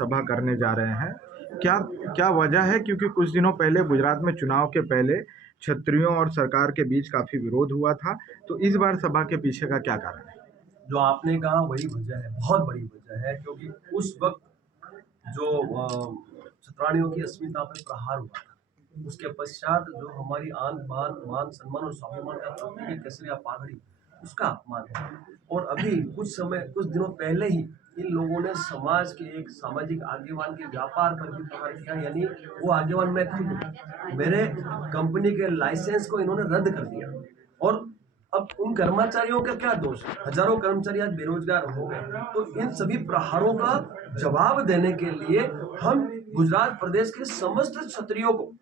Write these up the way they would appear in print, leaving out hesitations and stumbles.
सभा करने जा रहे हैं। क्या क्या वजह है? क्योंकि कुछ दिनों पहले गुजरात में चुनाव के पहले क्षत्रियों और सरकार के बीच काफी विरोध हुआ था, तो इस बार सभा के पीछे का क्या कारण है? जो आपने कहा वही वजह है, बहुत बड़ी वजह है, क्योंकि उस वक्त जो क्षत्रियों की अस्मिता पर प्रहार हुआ था, उसके पश्चात जो हमारी आन बान मान सम्मान और स्वाभिमान का प्रतीक है केसरिया पागड़ी, उसका अपमान है। और अभी कुछ दिनों पहले ही इन लोगों ने समाज के एक सामाजिक आगेवान के व्यापार पर भी प्रहार किया, यानी वो आगेवान मैं खुद हूं। मेरे कंपनी के लाइसेंस को इन्होंने रद्द कर दिया। और अब उन कर्मचारियों का क्या दोष है? हजारों कर्मचारी आज बेरोजगार हो गए। तो इन सभी प्रहारों का जवाब देने के लिए हम गुजरात प्रदेश के समस्त क्षत्रियों को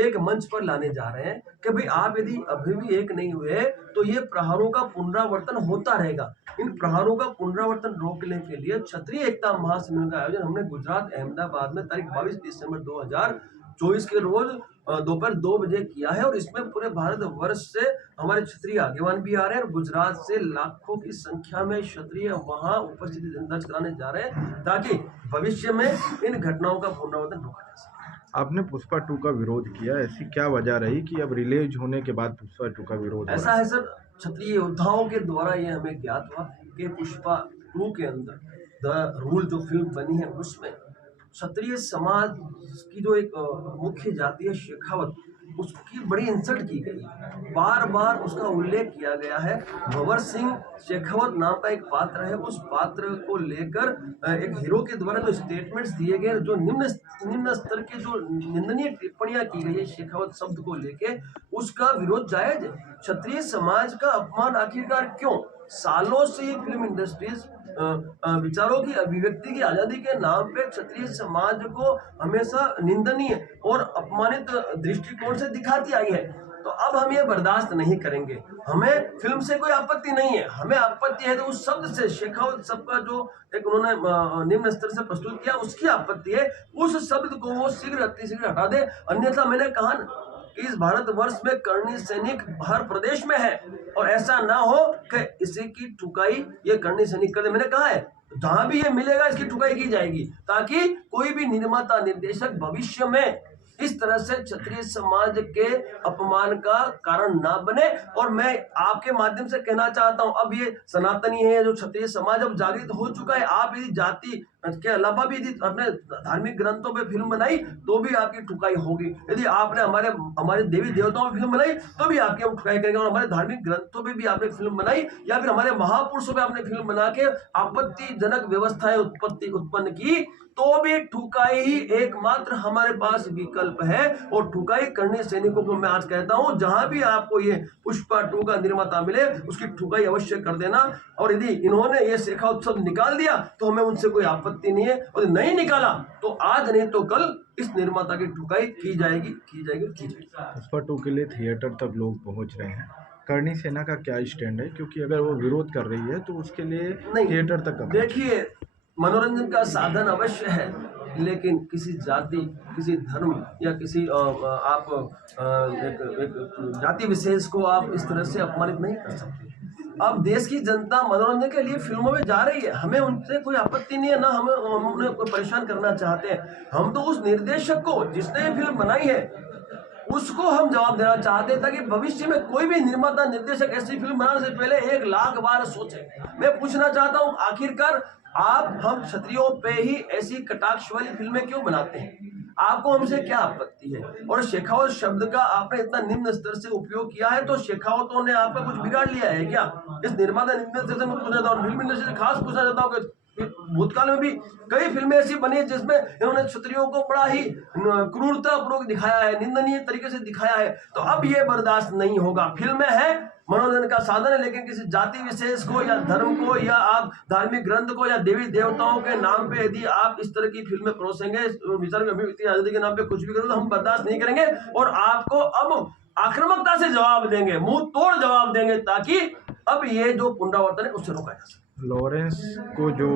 एक मंच पर लाने जा रहे हैं कि भाई आप यदि अभी भी एक नहीं हुए तो ये प्रहारों का पुनरावर्तन होता रहेगा। इन प्रहारों का पुनरावर्तन रोकने के लिए क्षत्रिय एकता महासम्मेलन का आयोजन हमने गुजरात अहमदाबाद में तारीख 22 दिसंबर 2024 के रोज दोपहर 2 बजे किया है। और इसमें पूरे भारत वर्ष से हमारे क्षत्रिय आगेवान भी आ रहे हैं और गुजरात से लाखों की संख्या में क्षत्रिय वहां उपस्थिति दर्ज कराने जा रहे हैं, ताकि भविष्य में इन घटनाओं का पुनरावर्तन रोका जा सके। आपने पुष्पा 2 का विरोध किया, ऐसी क्या वजह रही कि अब रिलीज होने के बाद पुष्पा 2 का विरोध हो ऐसा रहा है सर, क्षत्रिय योद्धाओं के द्वारा ये हमें ज्ञात हुआ कि पुष्पा 2 के अंदर द रूल जो फिल्म बनी है उसमें क्षत्रिय समाज की जो एक मुख्य जाति है शेखावत, उसकी बड़ी इंसल्ट की गई। बार बार उसका उल्लेख किया गया है। भंवर सिंह शेखावत नाम का एक पात्र है, उस पात्र को लेकर एक हीरो के द्वारा जो स्टेटमेंट्स दिए गए, जो निम्न स्तर के जो निंदनीय टिप्पणियां की गई है शेखावत शब्द को लेके, उसका विरोध जायज है। क्षत्रिय समाज का अपमान आखिरकार क्यों? सालों से ये फिल्म इंडस्ट्रीज विचारों की अभिव्यक्ति की आजादी के नाम पे क्षत्रिय समाज को हमेशा निंदनीय और अपमानित दृष्टिकोण से दिखाती आई है। तो अब हम ये बर्दाश्त नहीं करेंगे। हमें फिल्म से कोई आपत्ति नहीं है, हमें आपत्ति है तो उस शब्द से, शेखावत शब्द का जो एक उन्होंने निम्न स्तर से प्रस्तुत किया उसकी आपत्ति है। उस शब्द को वो शीघ्र अतिशीघ्र हटा दे, अन्यथा मैंने कहा कि इस भारतवर्ष में करनी सैनिक हर प्रदेश में है और ऐसा ना हो कि इसी की ठुकाई ये करनी सैनिक कर दे। मैंने कहा है जहां भी ये मिलेगा इसकी ठुकाई की जाएगी, ताकि कोई भी निर्माता निर्देशक भविष्य में इस तरह से क्षत्रिय समाज के अपमान का कारण ना बने। और मैं आपके माध्यम से कहना चाहता हूं, अब ये सनातनी है, जो क्षत्रिय समाज अब जागृत हो चुका है। आप यदि जाति के अलावा भी यदि अपने धार्मिक ग्रंथों पे फिल्म बनाई तो भी आपकी ठुकाई होगी। यदि आपने हमारे देवी देवताओं पे फिल्म बनाई तो भी आपकी हम ठुकाई करेंगे। और हमारे धार्मिक ग्रंथों पे भी आपने फिल्म बनाई या फिर हमारे महापुरुषों पे आपने फिल्म बना के आपत्तिजनक व्यवस्थाएं उत्पन्न की, तो भी ठुकाई ही एकमात्र हमारे पास विकल्प है। और ठुकाई करने सैनिकों को मैं आज कहता हूं, जहां भी आपको ये पुष्पा 2 का निर्माता मिले उसकी ठुकाई अवश्य कर देना। और यदि इन्होंने ये शेखावत शब्द निकाल दिया तो हमें उनसे कोई आपत्ति नहीं है, और नहीं निकाला तो आज नहीं तो कल इस निर्माता की ठुकाई की जाएगी। पुष्पा 2 के लिए थिएटर तक लोग पहुंच रहे हैं, करनी सेना का क्या स्टैंड है? क्योंकि अगर वो विरोध कर रही है तो उसके लिए थिएटर तक देखिए, मनोरंजन का साधन अवश्य है, लेकिन किसी जाति, किसी धर्म या किसी एक जाति विशेष को आप इस तरह से अपमानित नहीं कर सकते। अब देश की जनता मनोरंजन के लिए फिल्मों में जा रही है, हमें उनसे कोई आपत्ति नहीं है, ना हम उन्हें कोई परेशान करना चाहते हैं। हम तो उस निर्देशक को जिसने ये फिल्म बनाई है उसको हम जवाब देना चाहते हैं, ताकि भविष्य में कोई भी निर्माता निर्देशक ऐसी फिल्म बनाने से पहले 1 लाख बार सोचे। मैं पूछना चाहता हूं, आखिरकार आप हम क्षत्रियों पे ही ऐसी कटाक्ष वाली फिल्में क्यों बनाते हैं? आपको हमसे क्या आपत्ति है? और शेखावत शब्द का आपने इतना निम्न स्तर से उपयोग किया है, तो शेखावतों ने आपका कुछ बिगाड़ लिया है क्या? इस निर्माता निम्न स्तर से मैं पूछना चाहता हूँ, फिल्म इंडस्ट्री से खास पूछना चाहता हूँ कि भूतकाल में भी कई फिल्में ऐसी बनी है जिसमें इन्होंने क्षत्रियों को बड़ा ही क्रूरतापूर्वक दिखाया है, निंदनीय तरीके से दिखाया है। तो अब ये बर्दाश्त नहीं होगा। फिल्में हैं, मनोरंजन का साधन है, लेकिन किसी जाति विशेष को या धर्म को या आप धार्मिक ग्रंथ को या देवी देवताओं के नाम पे यदि आप इस तरह की फिल्में परोसेंगे, विचार की अभिव्यक्ति आजादी के नाम पे कुछ भी करो, तो हम बर्दाश्त नहीं करेंगे और आपको अब आक्रामकता से जवाब देंगे, मुंह तोड़ जवाब देंगे, ताकि अब ये जो पुनरावर्तन है उससे रोका जा सके। लॉरेंस को जो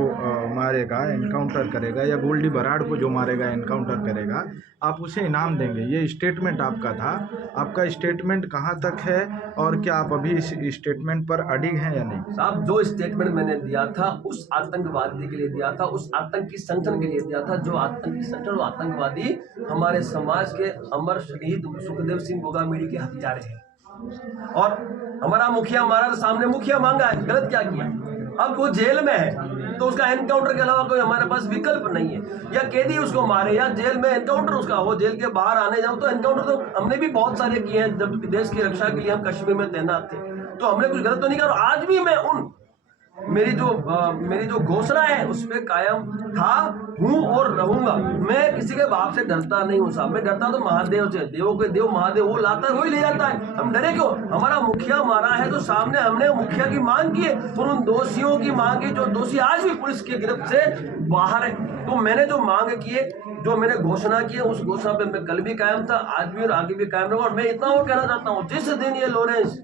मारेगा, एनकाउंटर करेगा, या गोल्डी बराड़ को जो मारेगा, एनकाउंटर करेगा, आप उसे इनाम देंगे, ये स्टेटमेंट आपका था। आपका स्टेटमेंट कहाँ तक है और क्या आप अभी इस स्टेटमेंट पर अडिग हैं या नहीं? साहब, जो स्टेटमेंट मैंने दिया था उस आतंकवादी के लिए दिया था, उस आतंकी संगठन के लिए दिया था, जो आतंकी संगठन और आतंकवादी हमारे समाज के अमर शहीद सुखदेव सिंह गोगामेड़ी के हत्यारे हैं। और हमारा मुखिया मारा तो सामने मुखिया मांगा है, गलत क्या किया? अब वो जेल में है तो उसका एनकाउंटर के अलावा कोई हमारे पास विकल्प नहीं है। या कैदी उसको मारे या जेल में एनकाउंटर उसका हो, जेल के बाहर आने जाओ तो एनकाउंटर तो हमने भी बहुत सारे किए हैं। जब देश की रक्षा के लिए हम कश्मीर में तैनात थे तो हमने कुछ गलत तो नहीं किया। और आज भी मैं मेरी जो घोषणा है उस पर कायम था, हूं और रहूंगा। मैं किसी के बाप से डरता नहीं हूं साहब, मैं डरता तो महादेव से। देवों के देव महादेव, वो लाता है वही ले जाता है, हम डरे क्यों? हमारा मुखिया मारा है तो सामने हमने मुखिया की मांग की है और उन दोषियों की मांग की जो दोषी आज भी पुलिस की गिरफ्त से बाहर है। तो मैंने जो मांग की है, जो मैंने घोषणा की है, उस घोषणा पे मैं कल भी कायम था, आज भी और आगे भी कायम रहूंगा। और मैं इतना और कहना चाहता हूँ, जिस दिन ये लॉरेंस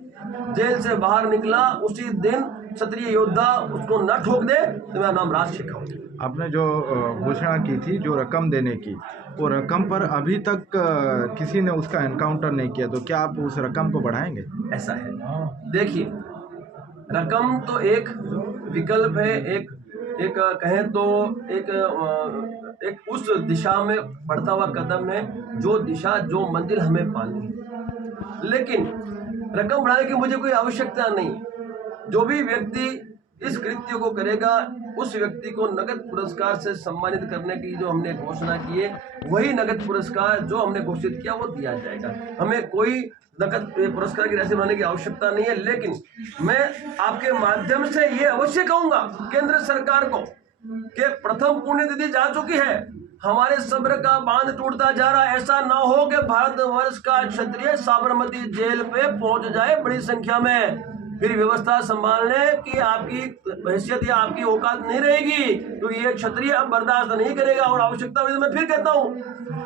जेल से बाहर निकला उसी दिन क्षत्रिय योद्धा उसको न ठोक दे तो मेरा नाम राजशेखर हो। आपने जो घोषणा की थी जो रकम देने की, वो रकम पर अभी तक किसी ने उसका एनकाउंटर नहीं किया, तो क्या आप उस रकम को बढ़ाएंगे? ऐसा है, देखिए, रकम तो एक विकल्प है, एक कहें तो एक उस दिशा में बढ़ता हुआ कदम है जो दिशा जो मंजिल हमें पानी है। लेकिन रकम बढ़ाने की मुझे कोई आवश्यकता नहीं। जो भी व्यक्ति इस कृत्य को करेगा उस व्यक्ति को नगद पुरस्कार से सम्मानित करने की जो हमने घोषणा की है, वही नगद पुरस्कार जो हमने घोषित किया वो दिया जाएगा। हमें कोई नगद पुरस्कार की राशि बनाने की आवश्यकता नहीं है। लेकिन मैं आपके माध्यम से ये अवश्य कहूंगा केंद्र सरकार को कि प्रथम पुण्यतिथि जा चुकी है, हमारे सब्र का बांध टूटता जा रहा है। ऐसा ना हो कि भारतवर्ष का क्षत्रिय साबरमती जेल पे पहुंच जाए बड़ी संख्या में, फिर व्यवस्था संभालने की आपकी हैसियत या आपकी औकात नहीं रहेगी, तो ये क्षत्रिय अब बर्दाश्त नहीं करेगा। और आवश्यकता हुई तो मैं फिर कहता हूँ,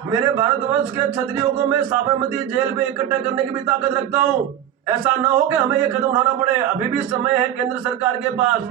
मेरे भारतवर्ष के क्षत्रियों को मैं साबरमती जेल पे इकट्ठा करने की भी ताकत रखता हूँ। ऐसा ना हो कि हमें ये कदम उठाना पड़े। अभी भी समय है केंद्र सरकार के पास।